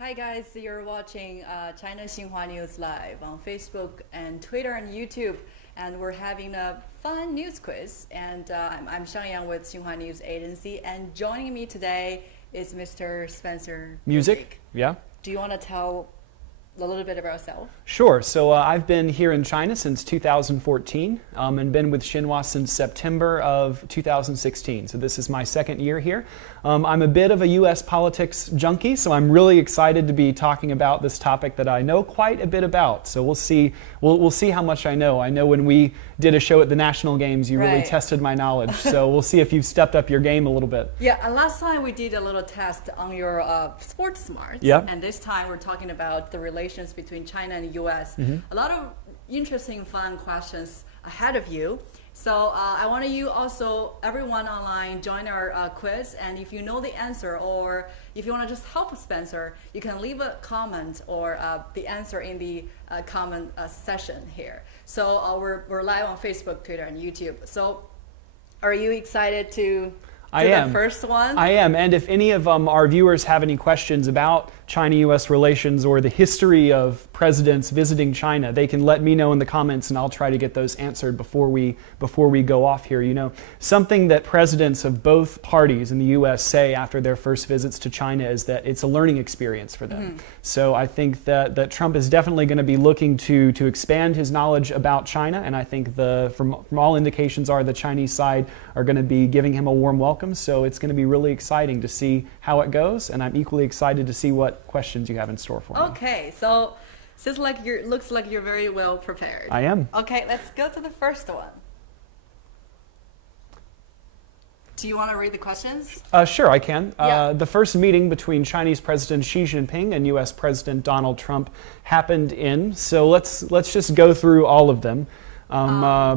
Hi guys, you're watching China Xinhua News Live on Facebook and Twitter and YouTube, and we're having a fun news quiz. And I'm Xiangyang with Xinhua News Agency, and joining me today is Mr. Spencer Music. Yeah. Do you want to tell a little bit about yourself? Sure. So I've been here in China since 2014 and been with Xinhua since September of 2016. So this is my second year here. I'm a bit of a U.S. politics junkie, so I'm really excited to be talking about this topic that I know quite a bit about. So we'll see. We'll see how much I know. I know when we did a show at the National Games, you really tested my knowledge. So we'll see if you've stepped up your game a little bit. Yeah. And last time we did a little test on your sports smarts. Yep. And this time we're talking about the relations between China and the U.S. A lot of interesting, fun questions ahead of you. So I want you also, everyone online, join our quiz. And if you know the answer, or if you want to just help Spencer, you can leave a comment or the answer in the comment session here. So we're live on Facebook, Twitter, and YouTube. So are you excited to do the first one? I am. And if any of our viewers have any questions about China-U.S. relations or the history of presidents visiting China, they can let me know in the comments, and I'll try to get those answered before we go off here. You know, something that presidents of both parties in the U.S. say after their first visits to China is that it's a learning experience for them. So I think that Trump is definitely going to be looking to expand his knowledge about China, and I think from all indications are the Chinese side are going to be giving him a warm welcome. So it's going to be really exciting to see how it goes, and I'm equally excited to see what questions you have in store for me. Okay, so looks like you're very well prepared. I am. Okay, let's go to the first one. Do you want to read the questions? Sure, I can. Yeah. The first meeting between Chinese President Xi Jinping and U.S. President Donald Trump happened in. So let's just go through all of them.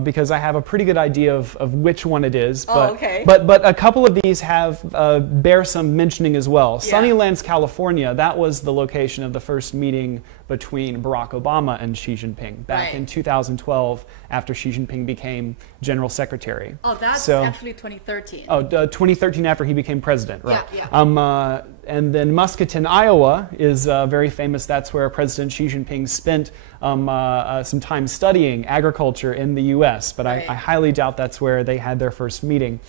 Because I have a pretty good idea of which one it is, but but a couple of these bear some mentioning as well. Yeah. Sunnylands, California, that was the location of the first meeting between Barack Obama and Xi Jinping back in 2012 after Xi Jinping became General Secretary. Oh, that's actually 2013. Oh, 2013 after he became president, right? Yeah, yeah. And then Muscatine, Iowa is very famous. That's where President Xi Jinping spent some time studying agriculture in the U.S., but I highly doubt that's where they had their first meeting.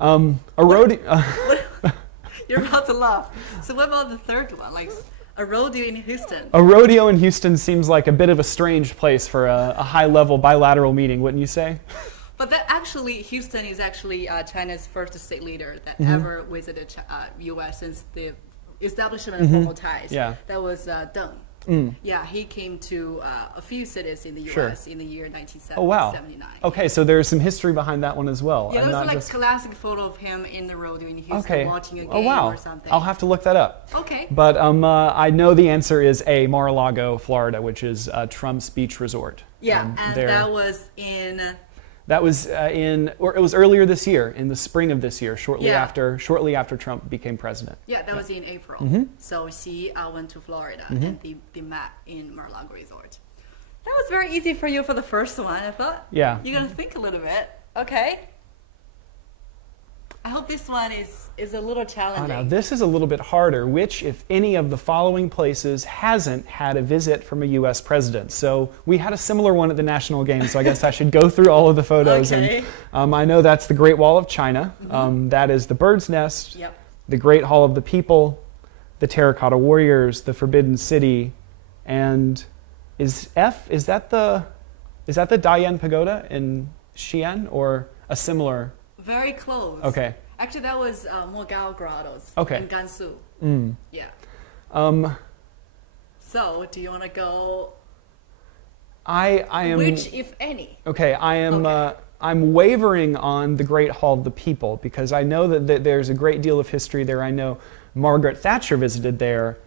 You're about to laugh. So what about the third one? Like a rodeo in Houston? A rodeo in Houston seems like a bit of a strange place for a high-level bilateral meeting, wouldn't you say? But Houston is actually China's first state leader that ever visited U.S. since the establishment of formal ties. Yeah. That was Deng. Yeah, he came to a few cities in the U.S. in the year 1979. Oh, wow. Okay, so there's some history behind that one as well. Yeah, there's like a classic photo of him in the rodeo in Houston watching a game or something. I'll have to look that up. Okay. But I know the answer is A, Mar-a-Lago, Florida, which is Trump's beach resort. Yeah, and that was in... That was it was earlier this year, in the spring of this year, shortly after Trump became president. Yeah, that was in April. So Xi went to Florida and they met in Mar-a-Lago Resort. That was very easy for you for the first one. I thought you're gonna think a little bit. Okay. I hope this one is a little challenging. Now this is a little bit harder. Which, if any of the following places, hasn't had a visit from a U.S. president? So we had a similar one at the National Games, so I guess I should go through all of the photos. Okay. And I know that's the Great Wall of China. That is the Bird's Nest, the Great Hall of the People, the Terracotta Warriors, the Forbidden City, and is that the Dayan Pagoda in Xi'an, or a similar? Very close. Okay. Actually, that was Mogao Grottoes in Gansu. Yeah. So, do you want to go? I am. Which, if any? Okay, I am. I'm wavering on the Great Hall of the People because I know that there's a great deal of history there. I know Margaret Thatcher visited there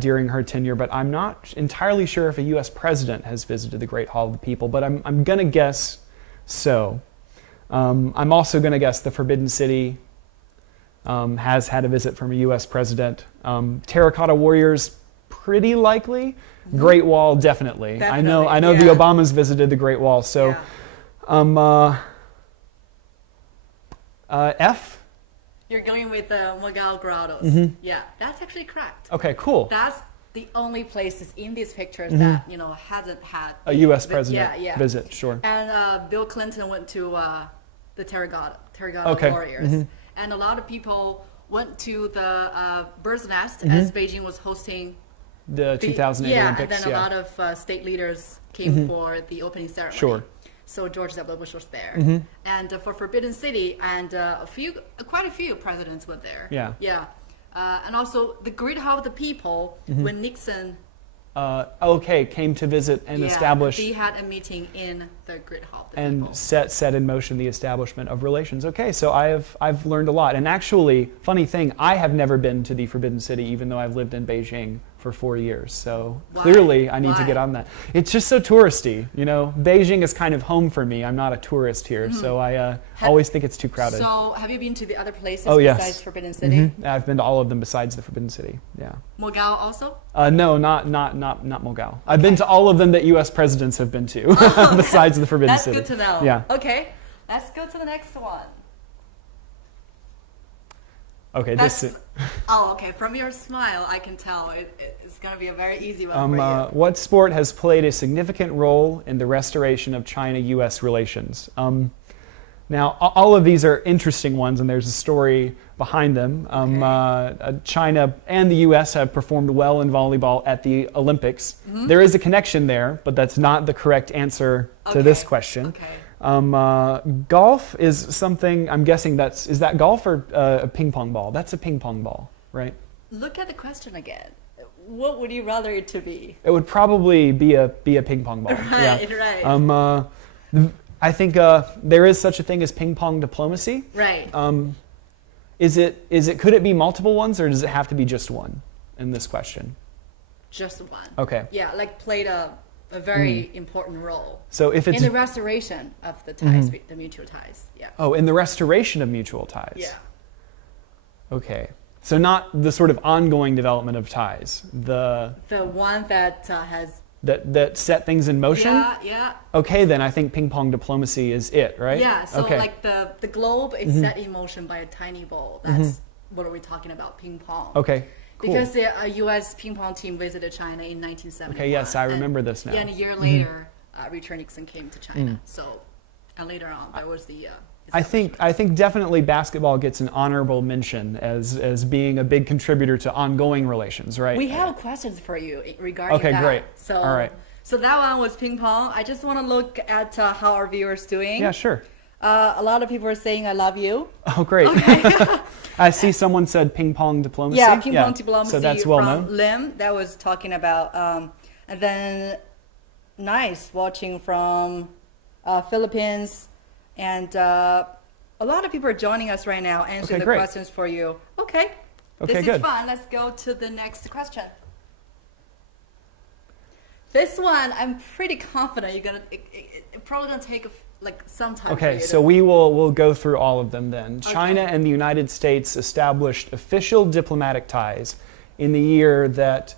during her tenure, but I'm not entirely sure if a U.S. president has visited the Great Hall of the People. But I'm gonna guess so. I'm also going to guess the Forbidden City has had a visit from a U.S. president. Terracotta Warriors, pretty likely. Great Wall, definitely. I know the Obamas visited the Great Wall. So, F. You're going with the Mogao Grottos. Yeah, that's actually correct. Okay, cool. That's the only places in these pictures that hasn't had a U.S. president visit. Sure. And Bill Clinton went to the Terracotta okay. Warriors, and a lot of people went to the bird's nest as Beijing was hosting the 2008 Olympics. And then a lot of state leaders came for the opening ceremony. Sure. So George W. Bush was there, and for Forbidden City, and quite a few presidents went there. Yeah. Yeah. And also the Great Hall of the People when Nixon came to visit and establish. He had a meeting in the Great Hall of the and People. set in motion the establishment of relations. Okay, so I've learned a lot. And actually, funny thing, I have never been to the Forbidden City, even though I've lived in Beijing for 4 years. So clearly, I need to get on that. It's just so touristy, you know. Beijing is kind of home for me. I'm not a tourist here, so I always think it's too crowded. So, have you been to the other places besides Forbidden City? I've been to all of them besides the Forbidden City. Yeah. Mogao also? No, not Mogao. I've been to all of them that U.S. presidents have been to, besides the Forbidden City. That's good to know. Yeah. Okay, let's go to the next one. Okay, okay. From your smile, I can tell it's going to be a very easy one for you. What sport has played a significant role in the restoration of China-U.S. relations? Now, all of these are interesting ones, and there's a story behind them. China and the U.S. have performed well in volleyball at the Olympics. There is a connection there, but that's not the correct answer to this question. Okay. Golf is something, I'm guessing is that golf or a ping pong ball? That's a ping pong ball, right? Look at the question again. What would you rather it to be? It would probably be a ping pong ball. Right. I think there is such a thing as ping pong diplomacy. Right. Could it be multiple ones, or does it have to be just one in this question? Just one. Okay. Yeah, like played a very important role. So if it's in the restoration of the ties, the mutual ties. Yeah. Oh, in the restoration of mutual ties. Yeah. Okay. So not the sort of ongoing development of ties. The one that has that set things in motion. Yeah. Okay, then I think ping pong diplomacy is it, right? Yeah. So like the globe is set in motion by a tiny ball. That's what are we talking about? Ping pong. Okay. Cool. Because the U.S. ping pong team visited China in 1971. Okay, yes, I remember this now. Yeah, and a year later, Richard Nixon came to China. So, and later on, there was the. I think definitely basketball gets an honorable mention as being a big contributor to ongoing relations, right? We have questions for you regarding that. Okay, great. So, all right. So that one was ping pong. I just want to look at how our viewers doing. Yeah, sure. A lot of people are saying "I love you." Oh, great! Okay. I see someone said ping pong diplomacy. Yeah, ping pong diplomacy. So that's well known. From Lim, that was talking about, and then nice watching from Philippines, and a lot of people are joining us right now, answering the questions for you. Okay, this is fun. Let's go to the next question. This one, I'm pretty confident you're gonna. It probably gonna take like some time. Okay, so we'll go through all of them then. Okay. China and the United States established official diplomatic ties in the year that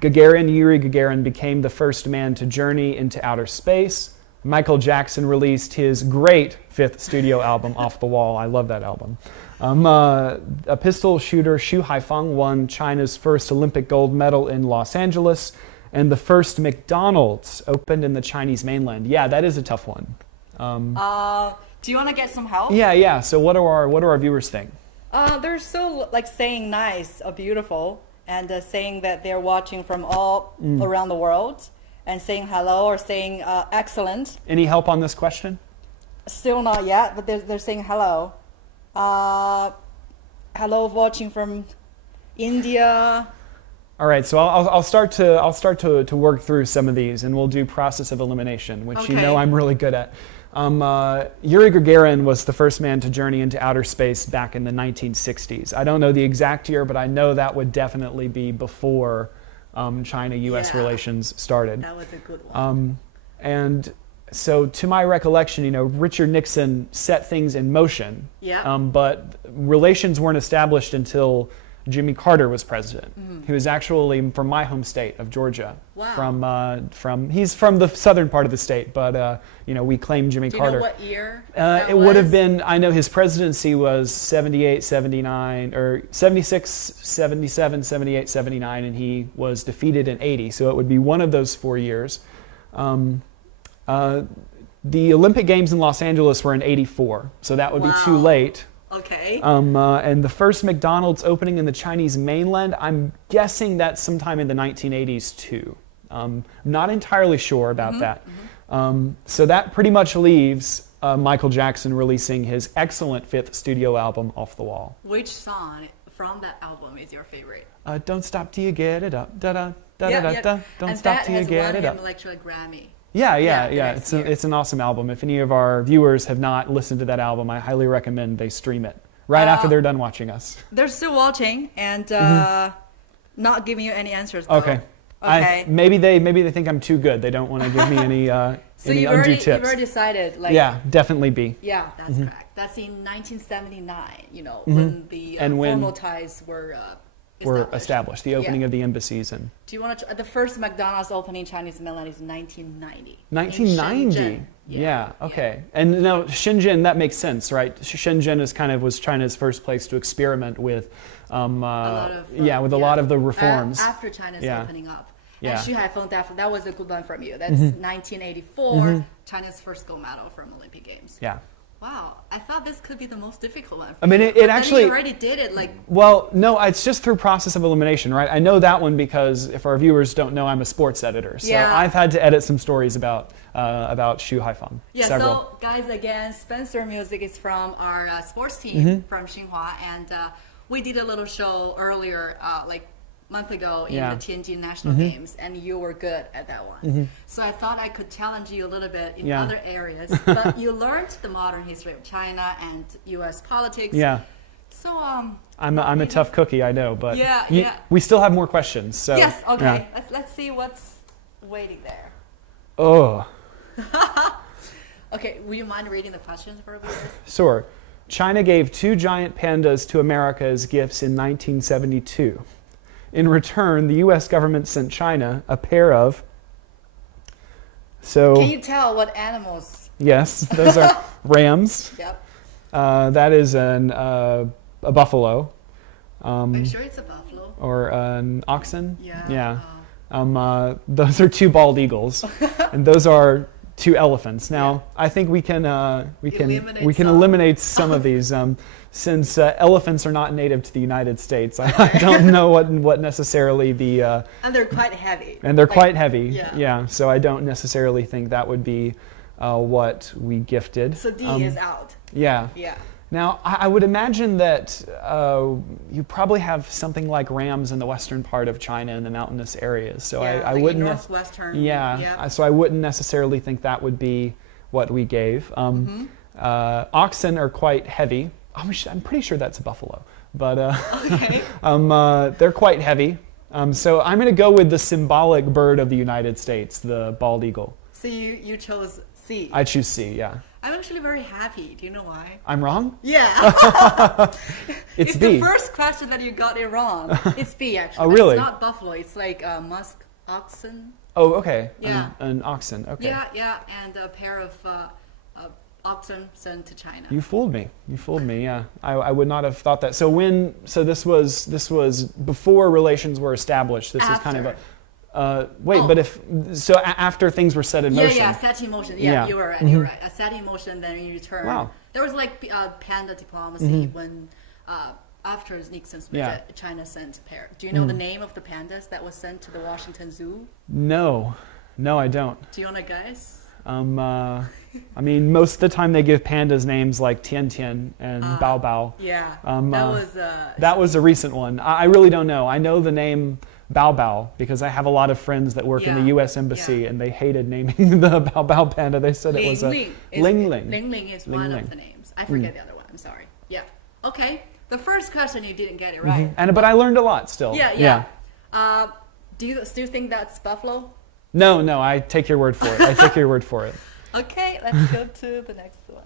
Yuri Gagarin became the first man to journey into outer space. Michael Jackson released his great fifth studio album, Off the Wall. I love that album. A pistol shooter, Xu Haifeng, won China's first Olympic gold medal in Los Angeles. And the first McDonald's opened in the Chinese mainland. Yeah, that is a tough one. Do you want to get some help? Yeah. So what do our viewers think? They're so like saying nice or beautiful, and saying that they're watching from all around the world, and saying hello or saying excellent. Any help on this question? Still not yet, but they're saying hello. Hello, watching from India. All right, so I'll start to work through some of these, and we'll do process of elimination, which you know I'm really good at. Yuri Gagarin was the first man to journey into outer space back in the 1960s. I don't know the exact year, but I know that would definitely be before China-U.S. relations started. That was a good one. And so, to my recollection, Richard Nixon set things in motion. Yeah. But relations weren't established until Jimmy Carter was president. He was actually from my home state of Georgia. Wow. He's from the southern part of the state, but we claim Jimmy Carter. Do you know what year it would have been, I know his presidency was 78, 79, or 76, 77, 78, 79, and he was defeated in 80. So it would be one of those 4 years. The Olympic Games in Los Angeles were in 84, so that would be too late. Okay. And the first McDonald's opening in the Chinese mainland, I'm guessing that's sometime in the 1980s too. I'm not entirely sure about that. So that pretty much leaves Michael Jackson releasing his excellent 5th studio album, Off the Wall. Which song from that album is your favorite? Don't stop till you get it up. Da da da da da da. Don't stop till you get it up. And that has won him like a Grammy. Yeah. It's an awesome album. If any of our viewers have not listened to that album, I highly recommend they stream it right after they're done watching us. They're still watching and not giving you any answers, though. Okay. Maybe they think I'm too good. They don't want to give me any so any undue tips. You've already decided, like, yeah, definitely B. Yeah, that's correct. That's in 1979. When the formal ties were established. The opening of the embassies and. Do you want to? The first McDonald's opening Chinese mainland is 1990. 1990. Yeah. Okay. And now Shenzhen, that makes sense, right? Shenzhen was China's first place to experiment with, with a lot of the reforms after China's opening up. Yeah. And Xi Jinping, that was a good one from you. That's 1984, China's first gold medal from Olympic Games. Yeah. Wow, I thought this could be the most difficult one. I mean, it actually. You already did it, like. Well, no, it's just through process of elimination, right? I know that one because if our viewers don't know, I'm a sports editor, so I've had to edit some stories about Xu Haifeng. Yeah. Several. So, guys, again, Spencer Music is from our sports team from Xinhua, and we did a little show earlier, like month ago in the Tianjin National Games, and you were good at that one. So I thought I could challenge you a little bit in other areas. But you learned the modern history of China and U.S. politics. Yeah. So I'm a tough cookie, I know, but we still have more questions. So yes. Okay. Let's see what's waiting there. Oh. Okay. Would you mind reading the questions for viewers? Sure. China gave 2 giant pandas to America as gifts in 1972. In return, the U.S. government sent China a pair of. So. Can you tell what animals? Yes, those are rams. Yep. That is a buffalo. I'm sure it's a buffalo. Or an oxen. Yeah. Yeah. Those are 2 bald eagles, and those are 2 elephants. Now, I think we can eliminate some of these. Since elephants are not native to the United States, I don't know what necessarily the... and they're quite heavy. And they're quite heavy, yeah. So I don't necessarily think that would be what we gifted. So D is out. Yeah. Yeah. Now, I would imagine that you probably have something like rams in the western part of China in the mountainous areas. So I like wouldn't... northwestern. Yeah. So I wouldn't necessarily think that would be what we gave. Oxen are quite heavy. I'm pretty sure that's a buffalo, but they're quite heavy. So I'm going to go with the symbolic bird of the United States, the bald eagle. So you chose C. I choose C, yeah. I'm actually very happy. Do you know why? I'm wrong? Yeah. It's B. B. The first question that you got it wrong. It's B, actually. Oh, really? It's not buffalo. It's like musk oxen. Oh, okay. Yeah. An oxen, okay. Yeah, and a pair of oxen sent to China. You fooled me. Yeah. I would not have thought that. So this was before relations were established. This is kind of a but after things were set in motion. Yeah, set in motion. Yeah, you were right. You're right. Set in motion, then in return. Wow. There was like panda diplomacy when after Nixon's visit, China sent a pair. Do you know the name of the pandas that was sent to the Washington Zoo? No, I don't. Do you want to guess? I mean, most of the time they give pandas names like Tian Tian and Bao Bao. Yeah, that was a recent one. I really don't know. I know the name Bao Bao because I have a lot of friends that work in the U.S. Embassy, and they hated naming the Bao Bao panda. They said it was a Ling Ling. Ling Ling is one of the names. I forget the other one. I'm sorry. Yeah. Okay. The first question you didn't get it right. But I learned a lot still. Yeah. Do you still think that's buffalo? No, I take your word for it. Okay, let's go to the next one.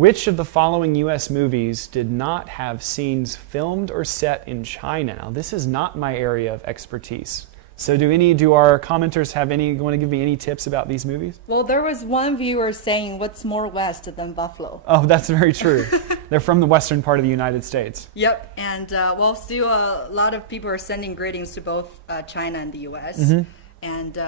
Which of the following U.S. movies did not have scenes filmed or set in China? Now, this is not my area of expertise. So do our commenters want to give me any tips about these movies? Well, there was one viewer saying, what's more west than Buffalo? Oh, that's very true. They're from the western part of the United States. Yep, and still a lot of people are sending greetings to both China and the U.S. And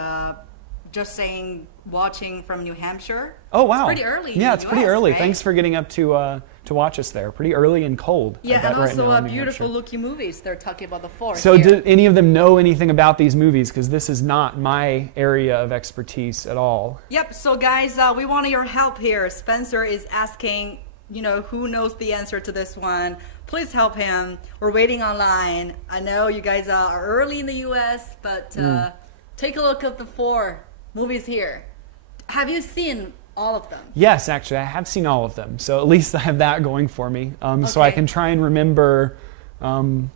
just saying, watching from New Hampshire. Oh, wow. It's pretty early. Yeah, it's pretty early. Right? Thanks for getting up to watch us there. Pretty early and cold. Yeah, and also right beautiful looking movies. They're talking about the four. So, here. do any of them know anything about these movies? Because this is not my area of expertise at all. Yep. So, guys, we want your help here. Spencer is asking, who knows the answer to this one? Please help him. We're waiting online. I know you guys are early in the U.S., but take a look at the 4 movies here. Have you seen all of them? Yes, actually, I have seen all of them. So at least I have that going for me. So I can try and remember. So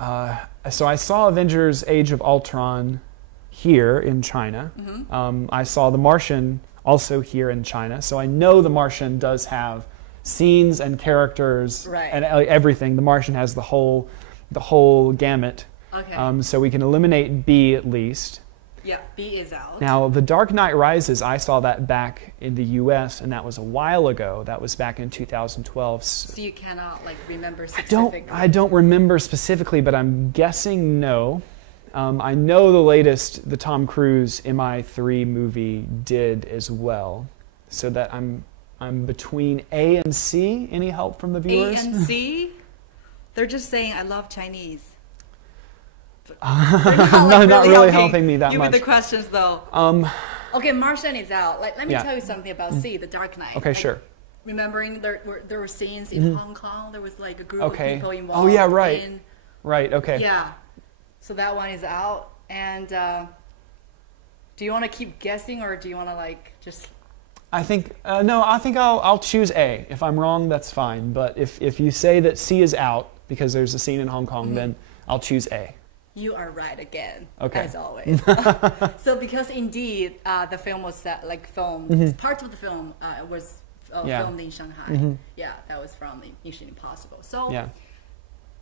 I saw Avengers: Age of Ultron here in China. I saw The Martian also here in China. So I know The Martian does have scenes and characters and everything. The Martian has the whole gamut. Okay. So we can eliminate B at least. Yeah, B is out. Now, The Dark Knight Rises, I saw that back in the U.S., and that was a while ago. That was back in 2012. So you cannot remember specifically? I don't remember specifically, but I'm guessing no. I know the Tom Cruise MI3 movie did as well. So that I'm between A and C. Any help from the viewers? A and C? They're just saying, I love Chinese. Not really helping me that much. much. Give me the questions, though. Okay, Martian is out. Let me tell you something about C, The Dark Knight. Okay, sure. Remembering there were scenes in Hong Kong. There was a group of people involved. Oh, yeah, right. Right, okay. Yeah. So that one is out. And do you want to keep guessing, or do you want to just... I think, no, I think I'll choose A. If I'm wrong, that's fine. But if you say that C is out, because there's a scene in Hong Kong, then I'll choose A. You are right again, okay. As always. So because indeed the film was set, part of the film was filmed in Shanghai. Yeah, that was from Mission Impossible. So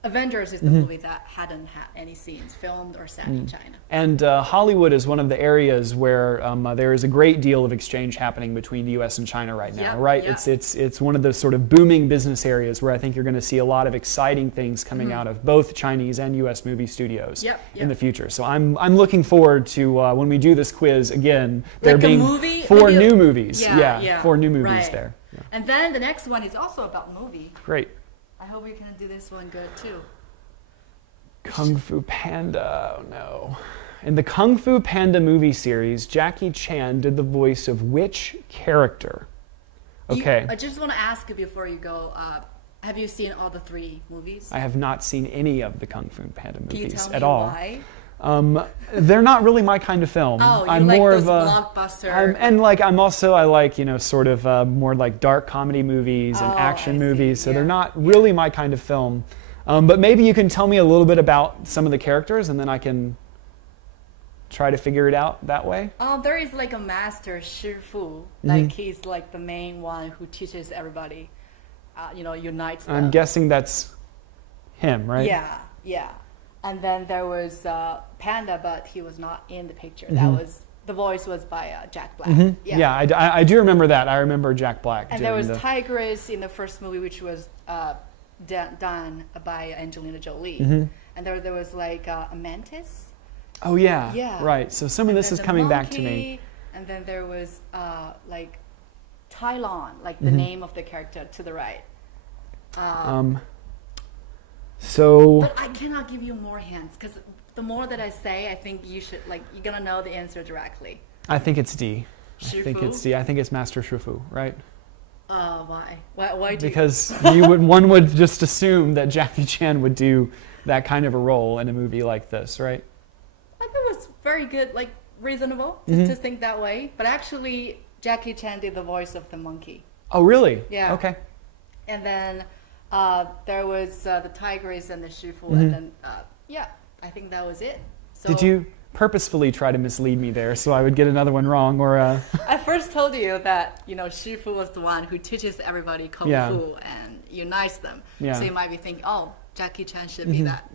Avengers is the movie that hadn't had any scenes filmed or set in China. And Hollywood is one of the areas where there is a great deal of exchange happening between the U.S. and China right now, right? Yep. It's one of the sort of booming business areas where I think you're going to see a lot of exciting things coming out of both Chinese and U.S. movie studios in the future. So I'm looking forward to when we do this quiz again, there being 4 new movies. Yeah, 4 new movies there. Yeah. And then the next one is also about movie. Great. I hope you can do this one good too. Kung Fu Panda, oh no. In the Kung Fu Panda movie series, Jackie Chan did the voice of which character? Okay. I just want to ask you before you go, have you seen all the 3 movies? I have not seen any of the Kung Fu Panda movies at all. Why? They're not really my kind of film. Oh, you I'm like more those of a blockbuster. I like sort of more like dark comedy movies and action movies. So they're not really my kind of film. But maybe you can tell me a little bit about some of the characters, and then I can try to figure it out that way. There is a master Shi Fu. He's the main one who teaches everybody. Unites them. I'm guessing that's him, right? Yeah. And then there was Panda, but he was not in the picture. The voice was by Jack Black. Yeah, I do remember that. I remember Jack Black. And there was Tigress in the first movie, which was done by Angelina Jolie. And there was a mantis. Oh yeah. Right. So some of this is coming back to me. And then there was Tai Lon, the name of the character to the right. But I cannot give you more hints because the more that I say, I think you should you're gonna know the answer directly. I think it's D. Shifu? I think it's D. I think it's Master Shifu, right? Why? Why do because one would just assume that Jackie Chan would do that kind of a role in a movie like this, right? I think it was very good, reasonable to think that way. But actually, Jackie Chan did the voice of the monkey. Oh, really? Yeah. Okay. And then there was the Tigress and the Shifu, and then I think that was it. So, purposefully try to mislead me there so I would get another one wrong. Or I first told you that, Shifu was the one who teaches everybody Kung Fu and unites them. Yeah. So you might be thinking, oh, Jackie Chan should be that.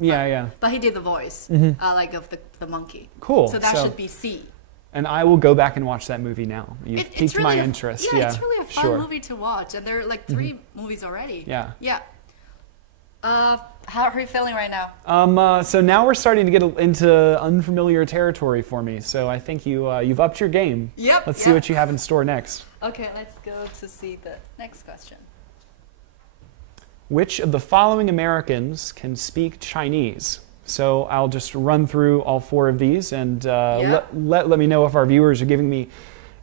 But he did the voice, like of the monkey. Cool. So that should be C. And I will go back and watch that movie now. You've piqued my interest. Yeah, it's really a fun movie to watch. And there are like 3 movies already. Yeah. Yeah. How are you feeling right now? So now we're starting to get into unfamiliar territory for me. So I think you've upped your game. Yep. Let's see what you have in store next. Okay, let's go to see the next question. Which of the following Americans can speak Chinese? So I'll just run through all 4 of these and let me know if our viewers are giving me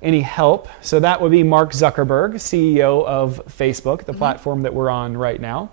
any help. So that would be Mark Zuckerberg, CEO of Facebook, the platform that we're on right now.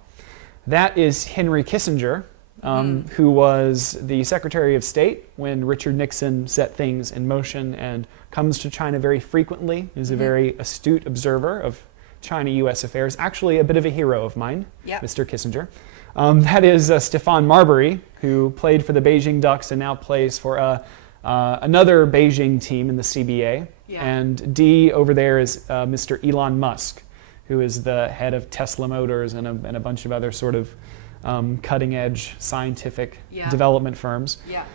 That is Henry Kissinger, who was the Secretary of State when Richard Nixon set things in motion and comes to China very frequently. He's a very astute observer of China-U.S. affairs. Actually, a bit of a hero of mine, Mr. Kissinger. That is Stefan Marbury, who played for the Beijing Ducks and now plays for another Beijing team in the CBA. Yeah. And D over there is Mr. Elon Musk, who is the head of Tesla Motors and a bunch of other sort of cutting-edge scientific development firms. Yeah.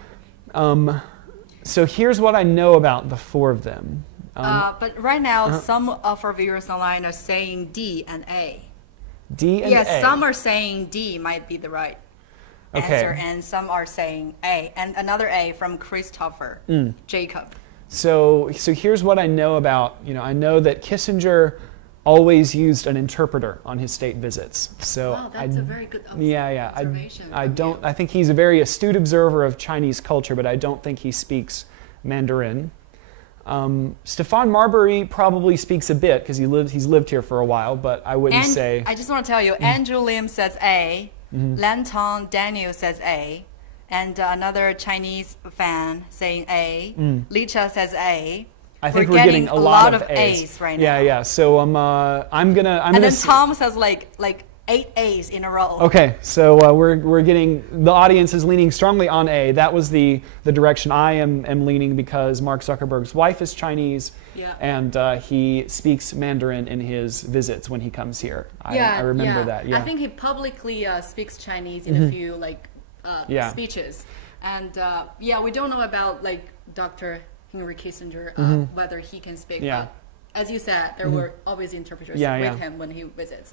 So here's what I know about the 4 of them. But right now, some of our viewers online are saying D and A. D and A? Yes, some are saying D might be the right answer, and some are saying A. And another A from Christopher Jacob. So here's what I know about, I know that Kissinger always used an interpreter on his state visits. So wow, that's a very good observation. I think he's a very astute observer of Chinese culture, but I don't think he speaks Mandarin. Stefan Marbury probably speaks a bit because he's lived here for a while, but I wouldn't say. I just want to tell you, Andrew Lim says A, Lan Tong Daniel says A, and another Chinese fan saying A. Licha says A. I think we're getting a lot of A's right now. Yeah. So I'm gonna. And then Tom says like 8 A's in a row. Okay, so we're getting, the audience is leaning strongly on A. That was the direction I am leaning because Mark Zuckerberg's wife is Chinese, and he speaks Mandarin in his visits when he comes here. I remember that. Yeah. I think he publicly speaks Chinese in a few speeches, and we don't know about Dr. Henry Kissinger whether he can speak. Yeah. But as you said, there were always interpreters with him when he visits.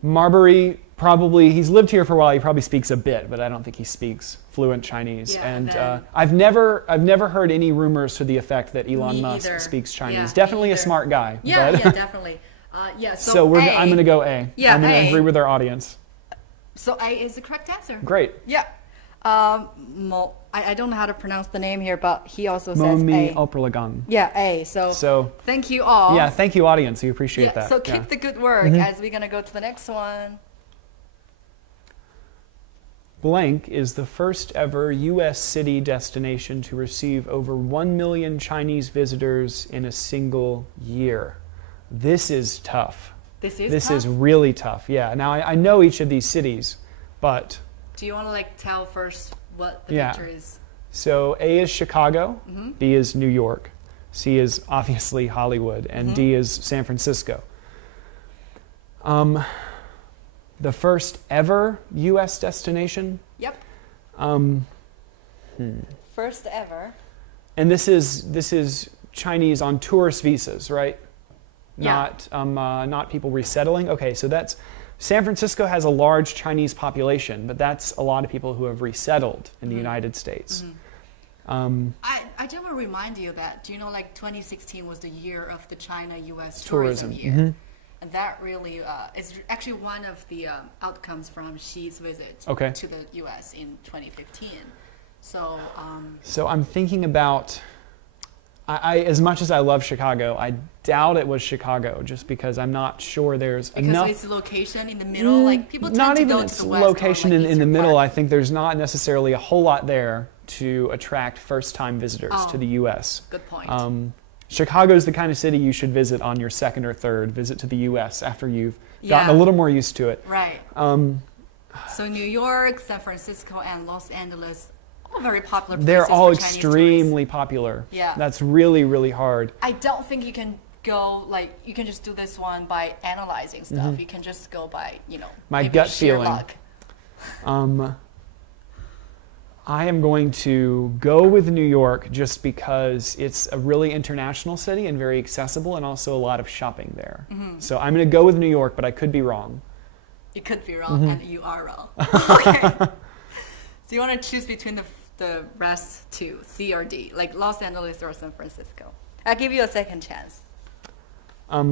Marbury probably, he's lived here for a while, he probably speaks a bit, but I don't think he speaks fluent Chinese. Yeah, and I've never heard any rumors to the effect that Elon Musk speaks Chinese. Yeah, definitely a smart guy. Yeah, definitely. So I'm going to go A. Yeah, I'm going to agree with our audience. So A is the correct answer. Great. Yeah. I don't know how to pronounce the name here, but he also says Momi A. Opralagan. Yeah, A. So thank you all. Yeah, thank you, audience. We appreciate that. So keep the good work as we're going to go to the next one. Blank is the first ever U.S. city destination to receive over 1 million Chinese visitors in a single year. This is tough. This is This is really tough, yeah. Now, I know each of these cities, but... Do you want to tell first what the picture is? So A is Chicago, B is New York, C is obviously Hollywood, and D is San Francisco. The first ever U.S. destination? Yep. First ever. And this is Chinese on tourist visas, right? Yeah. Not people resettling. Okay, so that's San Francisco has a large Chinese population, but that's a lot of people who have resettled in the United States. I just want to remind you that, do you know, 2016 was the year of the China-U.S. tourism year. And that really is actually one of the outcomes from Xi's visit to the U.S. in 2015. So I'm thinking about, as much as I love Chicago, I doubt it was Chicago, just because I'm not sure there's enough. Because it's location in the middle, people tend to go to the west. Location in the middle. I think there's not necessarily a whole lot there to attract first-time visitors to the U.S. Good point. Chicago's the kind of city you should visit on your second or third visit to the U.S. after you've gotten a little more used to it. Right. So New York, San Francisco, and Los Angeles all very popular places. They're all for Chinese extremely tourists. popular. Yeah. That's really, really hard. I don't think you can go, like, you can just do this one by analyzing stuff. You can just go by, you know, My maybe gut sheer feeling. luck. I am going to go with New York just because it's a really international city and very accessible, and also a lot of shopping there. So I'm going to go with New York, but I could be wrong. You could be wrong, and you are wrong. Okay. So you want to choose between the rest two, C or D, like Los Angeles or San Francisco. I'll give you a second chance. Then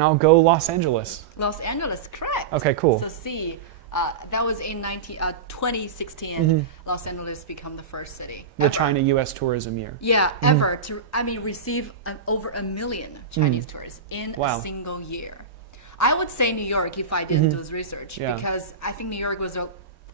I'll go Los Angeles. Los Angeles, correct. Okay, cool. So C, that was in 2016. Los Angeles became the first city. The China-U.S. tourism year. Yeah, ever to receive over 1 million Chinese tourists in a single year. I would say New York if I didn't do this research, because I think New York was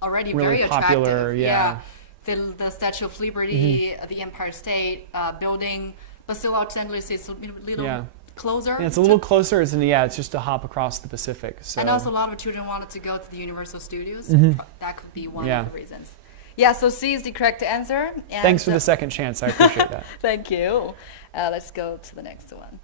already really very popular, attractive. The Statue of Liberty, the Empire State building, but still Los Angeles is a little closer. And it's a little closer, isn't it? Yeah, it's just a hop across the Pacific. So. And also a lot of children wanted to go to the Universal Studios. That could be one of the reasons. Yeah, so C is the correct answer. And thanks for the second chance. I appreciate that. Thank you. Let's go to the next one.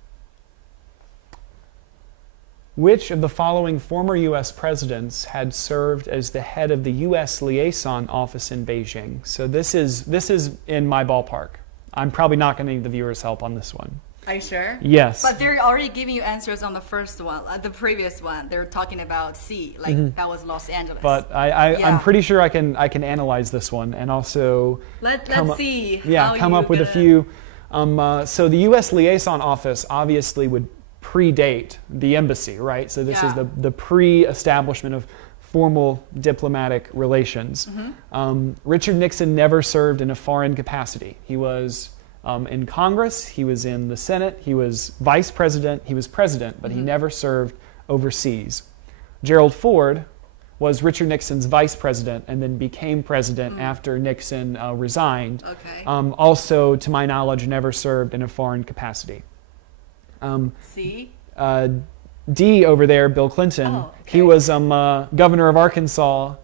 Which of the following former U.S. presidents had served as the head of the US Liaison office in Beijing? So this is in my ballpark. I'm probably not going to need the viewers' help on this one. Are you sure? Yes. But they're already giving you answers on the first one, the previous one. They're talking about C, like that was Los Angeles. But I'm pretty sure I can analyze this one and also let's see. Come up with a few. So the U.S. Liaison office obviously would predate the embassy, right? So this is the pre-establishment of formal diplomatic relations. Richard Nixon never served in a foreign capacity. He was in Congress, he was in the Senate, he was vice president, he was president, but he never served overseas. Gerald Ford was Richard Nixon's vice president and then became president after Nixon resigned. Okay. Also, to my knowledge, never served in a foreign capacity. C? D over there, Bill Clinton. He was governor of Arkansas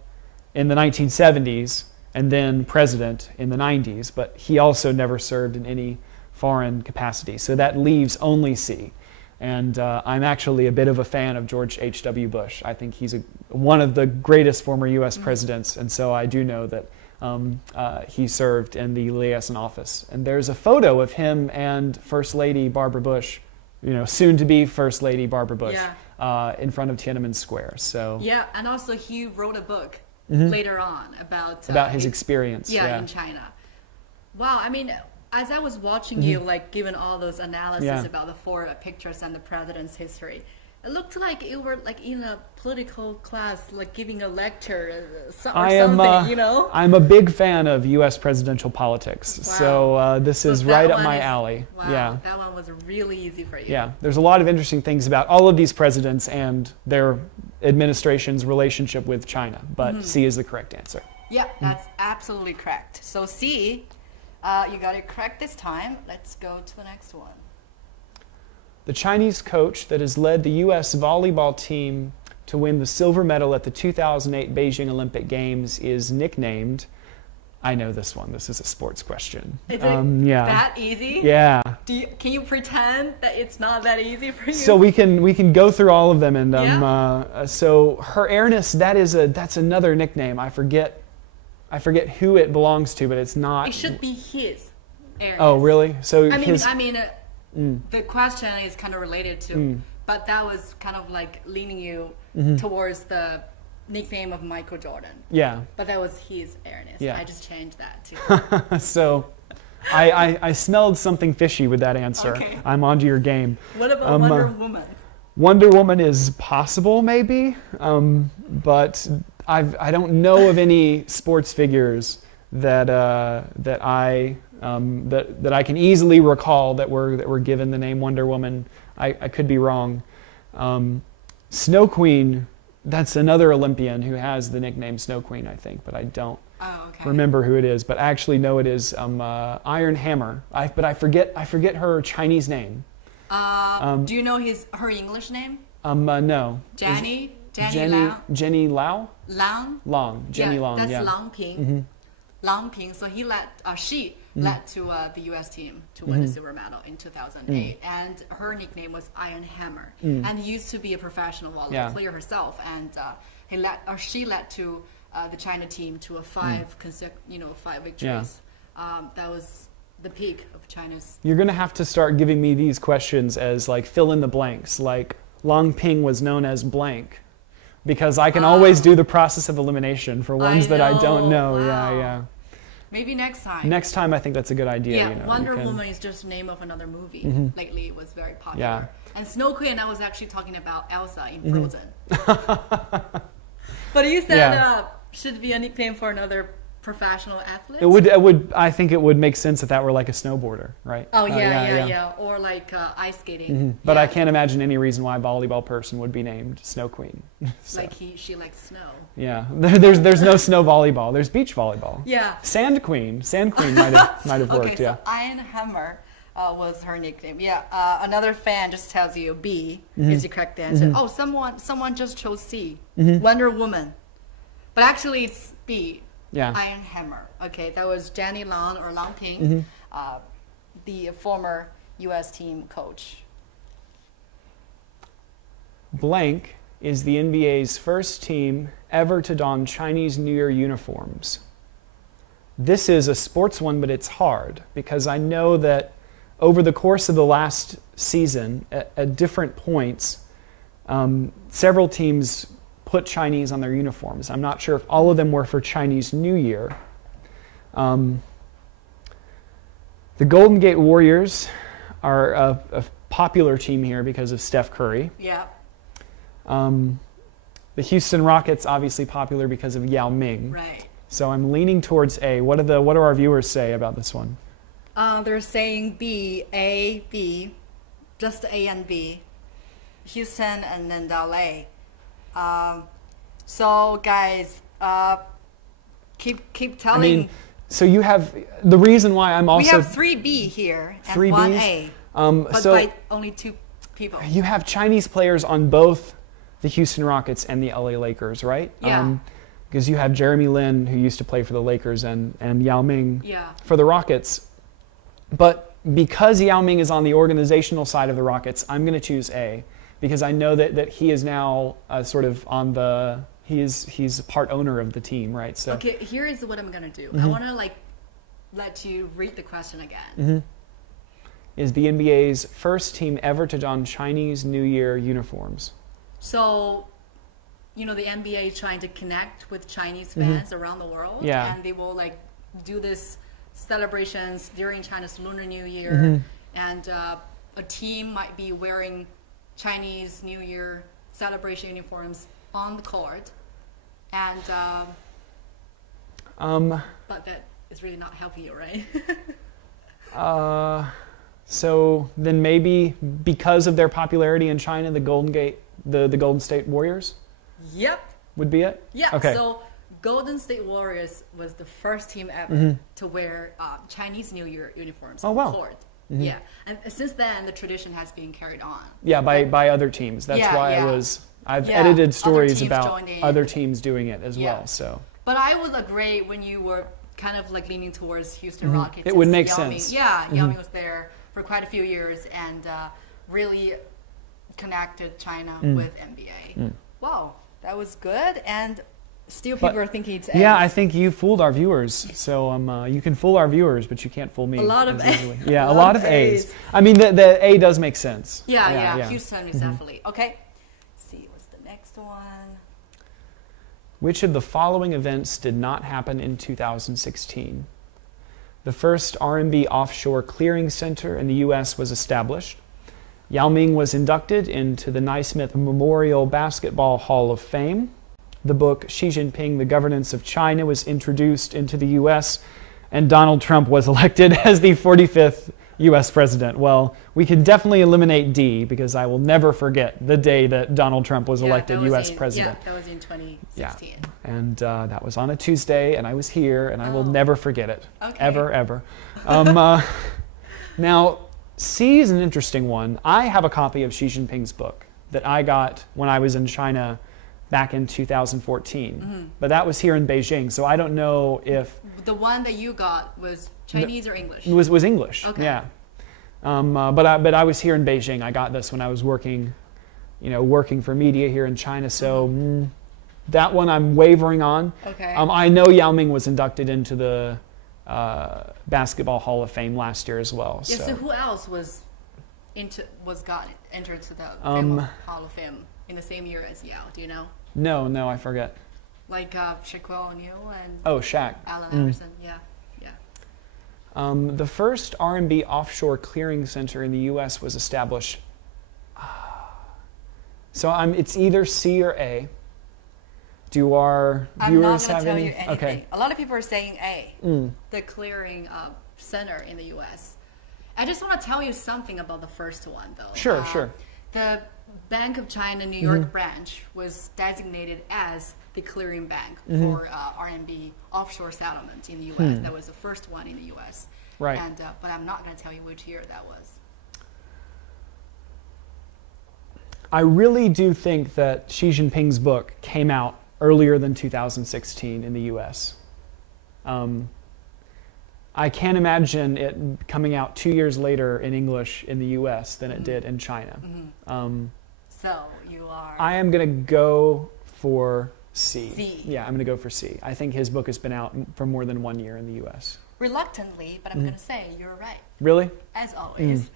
in the 1970s and then president in the 90s, but he also never served in any foreign capacity. So that leaves only C. And I'm actually a bit of a fan of George H.W. Bush. I think he's one of the greatest former U.S. presidents, and so I do know that he served in the liaison office. And there's a photo of him and First Lady Barbara Bush, soon to be First Lady Barbara Bush, in front of Tiananmen Square. So and also he wrote a book later on about his experience. In China. Wow, I mean, as I was watching you, like given all those analysis about the 4 pictures and the president's history, it looked like you were like in a political class, like giving a lecture or something, I'm a big fan of U.S. presidential politics, so this is right up my alley. Wow, yeah, that one was really easy for you. Yeah, there's a lot of interesting things about all of these presidents and their administration's relationship with China, but C is the correct answer. Yeah, that's absolutely correct. So C, you got it correct this time. Let's go to the next one. The Chinese coach that has led the US volleyball team to win the silver medal at the 2008 Beijing Olympic Games is nicknamed, I know this one, this is a sports question. Is it that easy? Yeah. Can you pretend that it's not that easy for you? So we can go through all of them, and so Her Airness, that's another nickname. I forget who it belongs to, but it's not. It should be his Airness. Oh, really? So the question is kind of related to, but that was kind of like leaning you towards the nickname of Michael Jordan. Yeah. But that was his Airness. Yeah. I just changed that too. So I smelled something fishy with that answer. Okay. I'm onto your game. What about Wonder Woman? Wonder Woman is possible, maybe, but I don't know of any sports figures that I can easily recall that were given the name Wonder Woman. I could be wrong. Snow Queen, that's another Olympian who has the nickname Snow Queen, I think, but I don't remember who it is. But I actually know it is Iron Hammer. But I forget her Chinese name. Do you know her English name? No. Jenny Lau? Jenny Lau? Long? Long. Jenny Long. That's yeah. Lang Ping. Lang Ping. So he led, she led to the U.S. team to win the silver medal in 2008, and her nickname was Iron Hammer. And used to be a professional volleyball player herself, and she led to the China team to a 5 victories. That was the peak of China's. You're going to have to start giving me these questions as like fill in the blanks, like Lang Ping was known as blank, because I can always do the process of elimination for ones that I don't know. Wow. Yeah. Maybe next time. Next time, I think that's a good idea. Yeah, you know, Wonder Woman is just the name of another movie. Lately, it was very popular. Yeah. And Snow Queen, I was actually talking about Elsa in Frozen. But you said should be a nickname for another professional athlete? It would. I think it would make sense if that were like a snowboarder, right? Oh yeah. Or like ice skating. But I can't imagine any reason why a volleyball person would be named Snow Queen. So. Like she likes snow. Yeah, there's no snow volleyball. There's beach volleyball. Yeah. Sand Queen might have worked. Okay, so Iron Hammer was her nickname. Yeah. Another fan just tells you B is the correct answer. Oh, someone just chose C. Wonder Woman. But actually it's B. Yeah. Iron Hammer. Okay, that was Jenny Lang or Lang Ping, the former U.S. team coach. Blank is the NBA's first team ever to don Chinese New Year uniforms. This is a sports one, but it's hard because I know that over the course of the last season, at different points, several teams put Chinese on their uniforms. I'm not sure if all of them were for Chinese New Year. The Golden Gate Warriors are a popular team here because of Steph Curry. Yeah. The Houston Rockets, obviously popular because of Yao Ming. Right. So I'm leaning towards A. What do our viewers say about this one? They're saying B, A, B, just A and B. Houston and then LA. So guys, keep telling. I mean, so you have the reason why I'm also. We have 3B here and 1A, but by only 2 people. You have Chinese players on both the Houston Rockets and the LA Lakers, right? Yeah. Because you have Jeremy Lin, who used to play for the Lakers, and Yao Ming for the Rockets. But because Yao Ming is on the organizational side of the Rockets, I'm going to choose A. Because I know that he is now sort of on the he's a part owner of the team, right? So okay, here is what I'm gonna do. I want to let you read the question again. Is the NBA's first team ever to don Chinese New Year uniforms? So, the NBA is trying to connect with Chinese fans around the world, and they will do this celebrations during China's Lunar New Year, and a team might be wearing Chinese New Year celebration uniforms on the court, and but that is really not helping you, right? So then maybe because of their popularity in China, the Golden State Warriors. Yep. Would be it. Yeah. Okay. So Golden State Warriors was the first team ever to wear Chinese New Year uniforms on the court. Yeah, and since then the tradition has been carried on. Yeah, by other teams. That's why I've edited stories about other teams doing it as well. So. But I would agree when you were kind of leaning towards Houston Rockets. It would make sense. Yeah, Yao Ming was there for quite a few years and really connected China with NBA. Wow, that was good and. Still, people are thinking it's A. Yeah, I think you fooled our viewers. So you can fool our viewers, but you can't fool me. A lot of A's. Yeah, a lot of A's. I mean, the A does make sense. Yeah. Houston is definitely. Okay. Let's see, what's the next one? Which of the following events did not happen in 2016? The first RMB offshore clearing center in the U.S. was established. Yao Ming was inducted into the Naismith Memorial Basketball Hall of Fame. The book Xi Jinping, The Governance of China was introduced into the U.S., and Donald Trump was elected as the 45th U.S. president. Well, we can definitely eliminate D because I will never forget the day that Donald Trump was elected U.S. president. Yeah, that was in 2016. Yeah. And that was on a Tuesday, and I was here, and I will never forget it. Okay. Ever. Now, C is an interesting one. I have a copy of Xi Jinping's book that I got when I was in China back in 2014. But that was here in Beijing, so I don't know if... the one that you got was Chinese or English? It was English. Okay. Yeah. But I was here in Beijing. I got this when I was working, working for media here in China. So that one I'm wavering on. Okay. I know Yao Ming was inducted into the Basketball Hall of Fame last year as well. Yeah. So who else was entered to the Hall of Fame in the same year as Yao? Do you know? No, I forget. Like Shaquille O'Neal and Shaq. Allen Iverson. Yeah. The first RMB offshore clearing center in the U.S. was established. So it's either C or A. Do our viewers have any? I'm not going to tell you anything. Okay. A lot of people are saying A, the clearing center in the U.S. I just want to tell you something about the first one, though. Sure. The Bank of China New York branch was designated as the clearing bank for RMB offshore settlement in the U.S. That was the first one in the U.S. Right. And but I'm not going to tell you which year that was. I really do think that Xi Jinping's book came out earlier than 2016 in the U.S. I can't imagine it coming out 2 years later in English in the U.S. than it did in China. So you are... I am going to go for C. C. Yeah, I'm going to go for C. I think his book has been out for more than 1 year in the U.S. Reluctantly, but I'm going to say you're right. Really? As always.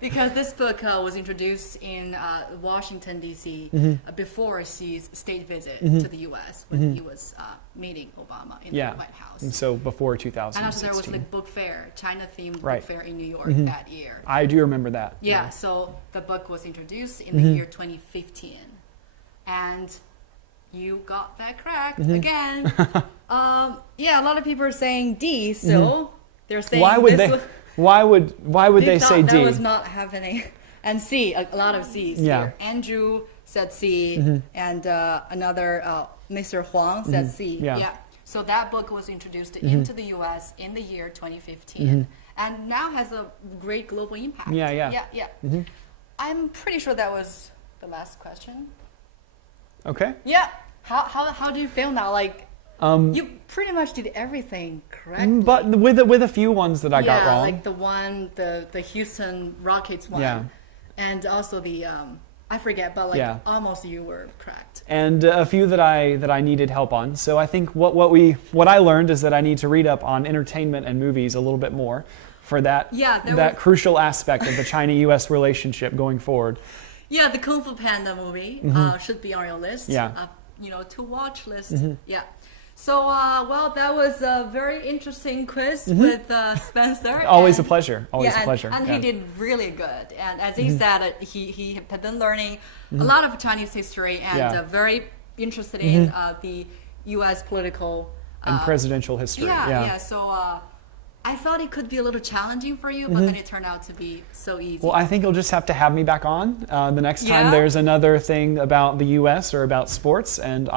Because this book was introduced in Washington, D.C. Before Xi's state visit to the U.S. when he was meeting Obama in the White House. And so before 2016. And also there was like book fair, China-themed book fair in New York that year. I do remember that. Yeah, so the book was introduced in the year 2015. And you got that correct again. Yeah, a lot of people are saying D, so they're saying why would they say D? That was not happening. And C, a lot of C's here. Andrew said C, and another Mr. Huang said C. Yeah. So that book was introduced into the U.S. in the year 2015, and now has a great global impact. Yeah. I'm pretty sure that was the last question. Okay. Yeah. How do you feel now? Like, you pretty much did everything correctly. But with a few ones that I got wrong. Like the Houston Rockets one. Yeah. And also the, I forget, but like almost you were correct. And a few that I needed help on. So I think what I learned is that I need to read up on entertainment and movies a little bit more for that, that crucial aspect of the China-U.S. relationship going forward. Yeah, the Kung Fu Panda movie should be on your list. To watch list. Yeah. So, well, that was a very interesting quiz with Spencer. Always a pleasure. Always a pleasure. And he did really good. And as he said, he had been learning a lot of Chinese history and very interested in the U.S. political and presidential history. So I thought it could be a little challenging for you, but then it turned out to be so easy. Well, I think you'll just have to have me back on the next time there's another thing about the U.S. or about sports, and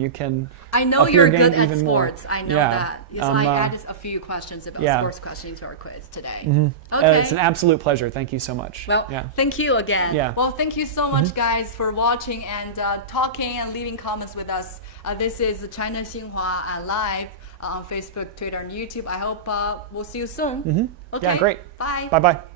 you can. I know you're good at sports. I know that. So I added a few questions about sports questions to our quiz today. Okay. It's an absolute pleasure. Thank you so much. Well, thank you again. Well, thank you so much, guys, for watching and talking and leaving comments with us. This is China Xinhua Live on Facebook, Twitter, and YouTube. I hope we'll see you soon. Okay. Yeah, great. Bye. Bye-bye.